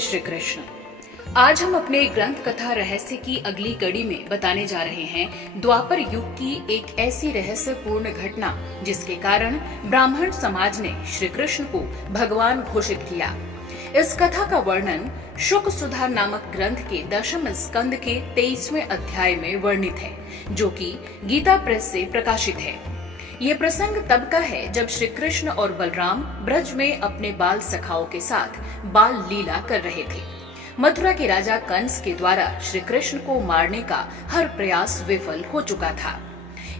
श्री कृष्ण। आज हम अपने ग्रंथ कथा रहस्य की अगली कड़ी में बताने जा रहे हैं द्वापर युग की एक ऐसी रहस्यपूर्ण घटना जिसके कारण ब्राह्मण समाज ने श्री कृष्ण को भगवान घोषित किया। इस कथा का वर्णन शुक सुधा नामक ग्रंथ के 10वें स्कंद के 23वें अध्याय में वर्णित है, जो कि गीता प्रेस से प्रकाशित है। ये प्रसंग तब का है जब श्री कृष्ण और बलराम ब्रज में अपने बाल सखाओं के साथ बाल लीला कर रहे थे। मथुरा के राजा कंस के द्वारा श्री कृष्ण को मारने का हर प्रयास विफल हो चुका था।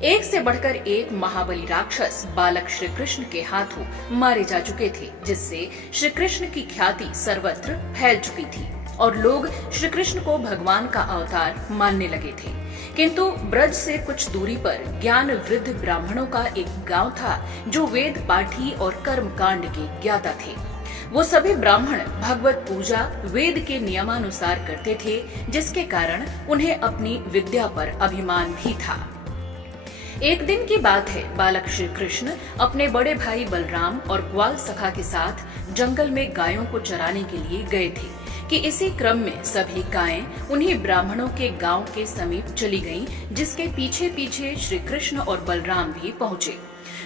एक से बढ़कर एक महाबली राक्षस बालक श्री कृष्ण के हाथों मारे जा चुके थे, जिससे श्री कृष्ण की ख्याति सर्वत्र फैल चुकी थी और लोग श्री कृष्ण को भगवान का अवतार मानने लगे थे। किंतु ब्रज से कुछ दूरी पर ज्ञान वृद्ध ब्राह्मणों का एक गांव था जो वेद पाठी और कर्म कांड के ज्ञाता थे। वो सभी ब्राह्मण भगवत पूजा वेद के नियमानुसार करते थे, जिसके कारण उन्हें अपनी विद्या पर अभिमान भी था। एक दिन की बात है, बालक श्री कृष्ण अपने बड़े भाई बलराम और ग्वाल सखा के साथ जंगल में गायों को चराने के लिए गए थे कि इसी क्रम में सभी गायें उन्हीं ब्राह्मणों के गांव के समीप चली गईं, जिसके पीछे पीछे श्री कृष्ण और बलराम भी पहुंचे।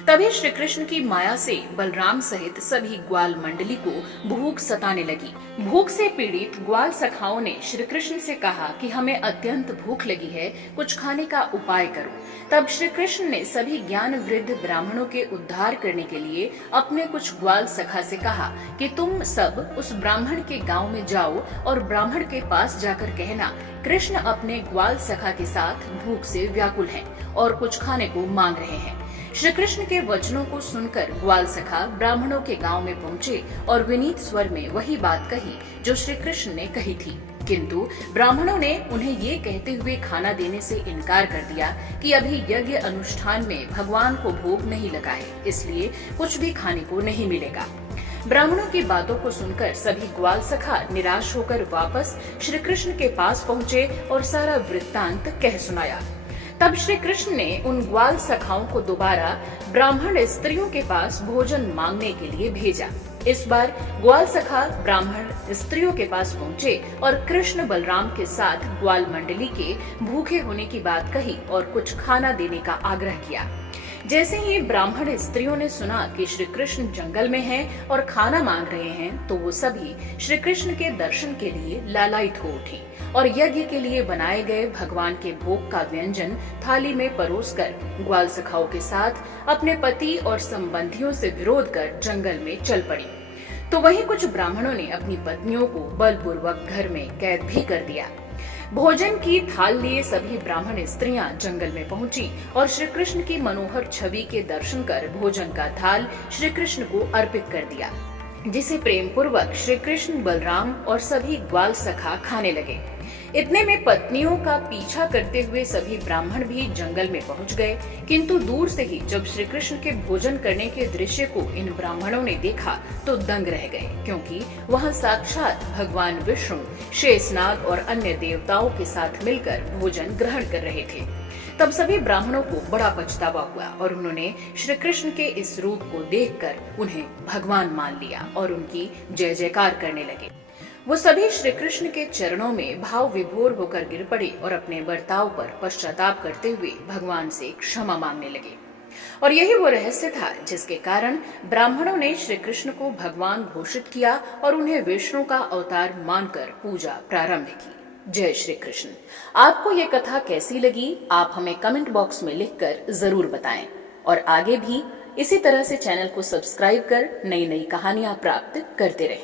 तभी श्री कृष्ण की माया से बलराम सहित सभी ग्वाल मंडली को भूख सताने लगी। भूख से पीड़ित ग्वाल सखाओं ने श्री कृष्ण से कहा कि हमें अत्यंत भूख लगी है, कुछ खाने का उपाय करो। तब श्री कृष्ण ने सभी ज्ञान वृद्ध ब्राह्मणों के उद्धार करने के लिए अपने कुछ ग्वाल सखा से कहा कि तुम सब उस ब्राह्मण के गांव में जाओ और ब्राह्मण के पास जाकर कहना, कृष्ण अपने ग्वाल सखा के साथ भूख से व्याकुल हैं और कुछ खाने को मांग रहे हैं। श्री कृष्ण के वचनों को सुनकर ग्वाल सखा ब्राह्मणों के गांव में पहुंचे और विनीत स्वर में वही बात कही जो श्री कृष्ण ने कही थी। किंतु ब्राह्मणों ने उन्हें ये कहते हुए खाना देने से इनकार कर दिया कि अभी यज्ञ अनुष्ठान में भगवान को भोग नहीं लगा है, इसलिए कुछ भी खाने को नहीं मिलेगा। ब्राह्मणों की बातों को सुनकर सभी ग्वाल सखा निराश होकर वापस श्री कृष्ण के पास पहुँचे और सारा वृत्तांत कह सुनाया। तब श्री कृष्ण ने उन ग्वाल सखाओं को दोबारा ब्राह्मण स्त्रियों के पास भोजन मांगने के लिए भेजा। इस बार ग्वाल सखा ब्राह्मण स्त्रियों के पास पहुँचे और कृष्ण बलराम के साथ ग्वाल मंडली के भूखे होने की बात कही और कुछ खाना देने का आग्रह किया। जैसे ही ब्राह्मण स्त्रियों ने सुना कि श्री कृष्ण जंगल में हैं और खाना मांग रहे हैं, तो वो सभी श्री कृष्ण के दर्शन के लिए लालायित हो उठी और यज्ञ के लिए बनाए गए भगवान के भोग का व्यंजन थाली में परोसकर ग्वाल सखाओं के साथ अपने पति और संबंधियों से विरोध कर जंगल में चल पड़ी। तो वहीं कुछ ब्राह्मणों ने अपनी पत्नियों को बलपूर्वक घर में कैद भी कर दिया। भोजन की थाल लिए सभी ब्राह्मण स्त्रियां जंगल में पहुंची और श्री कृष्ण की मनोहर छवि के दर्शन कर भोजन का थाल श्री कृष्ण को अर्पित कर दिया, जिसे प्रेम पूर्वक श्री कृष्ण बलराम और सभी ग्वाल सखा खाने लगे। इतने में पत्नियों का पीछा करते हुए सभी ब्राह्मण भी जंगल में पहुंच गए, किंतु दूर से ही जब श्री कृष्ण के भोजन करने के दृश्य को इन ब्राह्मणों ने देखा तो दंग रह गए, क्योंकि वहां साक्षात भगवान विष्णु शेषनाग और अन्य देवताओं के साथ मिलकर भोजन ग्रहण कर रहे थे। तब सभी ब्राह्मणों को बड़ा पछतावा हुआ और उन्होंने श्री कृष्ण के इस रूप को देखकर उन्हें भगवान मान लिया और उनकी जय जयकार करने लगे। वो सभी श्री कृष्ण के चरणों में भाव विभोर होकर गिर पड़े और अपने बर्ताव पर पश्चाताप करते हुए भगवान से क्षमा मांगने लगे। और यही वो रहस्य था जिसके कारण ब्राह्मणों ने श्री कृष्ण को भगवान घोषित किया और उन्हें विष्णु का अवतार मानकर पूजा प्रारंभ की। जय श्री कृष्ण। आपको ये कथा कैसी लगी, आप हमें कमेंट बॉक्स में लिखकर जरूर बताएं और आगे भी इसी तरह से चैनल को सब्सक्राइब कर नई नई कहानियां प्राप्त करते रहें।